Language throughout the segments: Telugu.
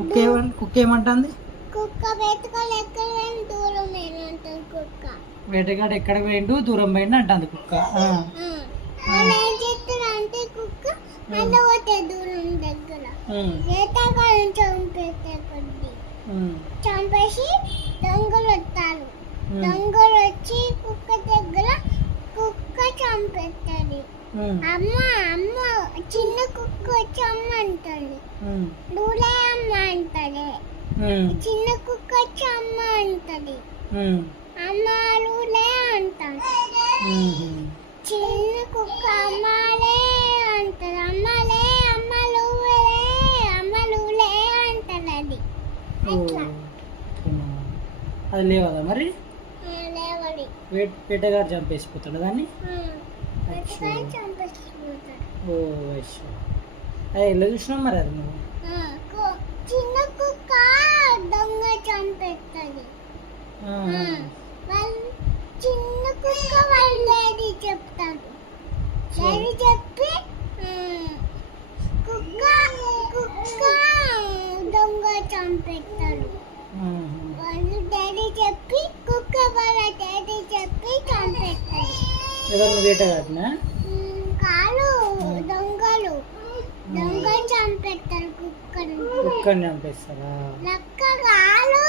కుక్క ఏమంటుంది? కుక్క వేటగాడు ఎక్కడ పోయిండు దూరం పోయిండు అంటుంది కుక్క. వేటగాడు ఎక్కడ పోయిండు దూరం పోయిండు అంటుంది కుక్క. వాళ్ళు ఏం చేస్తారు అంటే కుక్క మళ్ళీ పోతే దూరం దగ్గర వేటగాడు చంపేస్తే కొద్ది చంపేసి దొంగలు వస్తారు. దొంగలు వచ్చి కుక్క దగ్గర కుక్క చంపేస్తుంది. అమ్మ అమ్మ చిన్న కుక్క వచ్చి అమ్మ అంటుంది. లూలే అమ్మ అంటది. చిన్న కుక్క వచ్చి అమ్మ అంటది. అమ్మ లూలే అంటాడు. చిన్న కుక్క అమ్మలే అంటది. అమ్మలే అమ్మ లూలే అమ్మ లూలే అంటది. అది అట్లా అది లేవదా మరి? లేవడి వేటగాడు చంపేసిపోతాడు దాన్ని. చంపేసిపోతాడు. ఓ అయ్యో, అది ఎలా చూసినావు మరి అది నువ్వు? చిన్న కుక్క దొంగ చంపేస్తుంది. చిన్న కుక్క వాళ్ళ డాడీ చెప్తాడు. డాడీ చెప్పి కుక్క కుక్క దొంగ చంపేస్తాడు. వాళ్ళు డాడీ చెప్పి కుక్క వాళ్ళ డాడీ చెప్పి చంపేస్తాడు. ఎవరిని? వేటగాడినా? కాదు, దొంగలు దొంగలు చంపేస్తారు కుక్కను. కుక్కని చంపేస్తారా? నక్క కాదు,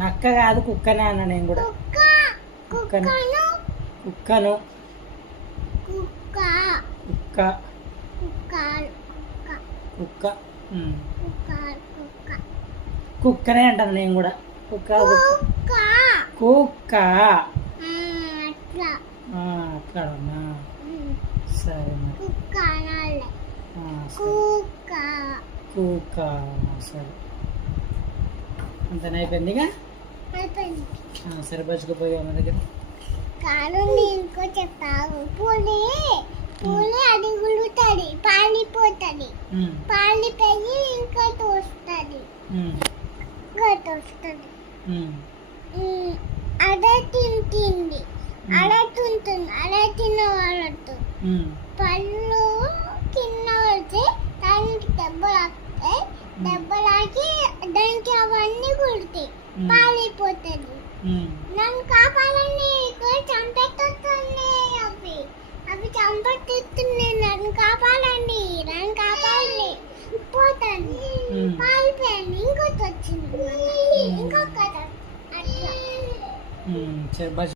నక్క కాదు కుక్కనే అన్న నేను కూడా. కుక్క కుక్కను కుక్కను కుక్క కుక్క కుక్క కుక్క కుక్క కుక్క కుక్కనే అంటాను నేను కూడా. కుక్క కుక్క కుక్క అట్లా అట్లా. సరే మరి కుక్క అనాలి. కుక్క కుక్క. సరే అంతనే అయిపోయిందిగా. అయిపోయింది. సరే బస్సుకుపోయి అమ్మ దగ్గర. కాదు ఇంకో చెప్తావు. పులి పులి అడుగులుతుంది, పాలిపోతుంది. పాలిపోయి ఇంకా తోస్తుంది. ఇంకా తోస్తుంది. అదే తింటుంది. అలా తింటుంది. అలా తిన్న వాళ్ళతో పళ్ళు కింద వచ్చి దానికి దెబ్బలు వస్తాయి. దెబ్బలాగి దానికి అవన్నీ కుడతాయి. పాలిపోతుంది. నన్ను కాపాడండి, చంపెట్టుతుంది. అవి అవి చంపెట్టుతున్నాయి. నన్ను కాపాడండి, నన్ను కాపాడండి. పోతాను, పాలిపోయాను. ఇంకొకటి వచ్చింది, ఇంకొకటి అట్లా. సరే బస్